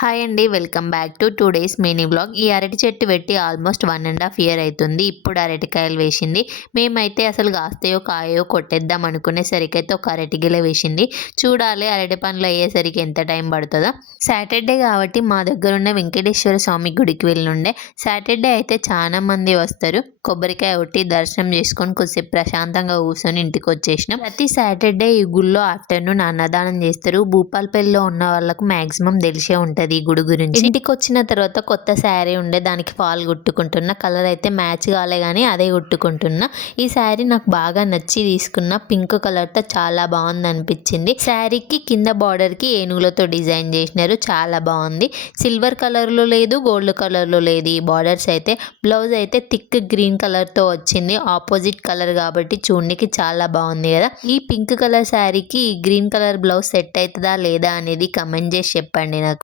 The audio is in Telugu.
హాయ్ అండి. Welcome back to 2 days mini vlog. ఈ అరటి చెట్టు పెట్టి ఆల్మోస్ట్ 1.5 ఇయర్ అవుతుంది. ఇప్పుడు అరటికాయలు వేసింది. మేమైతే అసలు కాస్తాయో కాయో కొట్టేద్దాం అనుకునేసరికైతే ఒక అరటి గిల వేసింది. చూడాలి అరటి పండ్లు అయ్యేసరికి ఎంత టైం పడుతుందో. సాటర్డే కాబట్టి మా దగ్గర ఉన్న వెంకటేశ్వర స్వామి గుడికి వెళ్ళుండే. సాటర్డే అయితే చాలా మంది వస్తారు. కొబ్బరికాయ కొట్టి దర్శనం చేసుకొని కొద్దిసేపు ప్రశాంతంగా కూర్చొని ఇంటికి వచ్చేసినాం. ప్రతి సాటర్డే ఈ గుళ్ళో ఆఫ్టర్నూన్ అన్నదానం చేస్తారు. భూపాలపల్లిలో ఉన్న వాళ్ళకు మ్యాక్సిమం తెలిసే ఉంటుంది ఈ గుడి గురించి. ఇంటికి వచ్చిన తర్వాత కొత్త శారీ ఉండే, దానికి ఫాల్ కుట్టుకుంటున్నా. కలర్ అయితే మ్యాచ్ కాలే కానీ అదే కుట్టుకుంటున్నా. ఈ శారీ నాకు బాగా నచ్చి తీసుకున్న. పింక్ కలర్ తో చాలా బాగుంది అనిపించింది. శారీకి కింద బార్డర్ కి ఏనుగులతో డిజైన్ చేసినారు, చాలా బాగుంది. సిల్వర్ కలర్ లో లేదు, గోల్డ్ కలర్ లో లేదు ఈ బార్డర్స్ అయితే. బ్లౌజ్ అయితే థిక్ గ్రీన్ కలర్ తో వచ్చింది, ఆపోజిట్ కలర్ కాబట్టి చూడడానికి చాలా బాగుంది కదా. ఈ పింక్ కలర్ శారీకి గ్రీన్ కలర్ బ్లౌజ్ సెట్ అవుతుందా లేదా అనేది కమెంట్ చేసి చెప్పండి నాకు.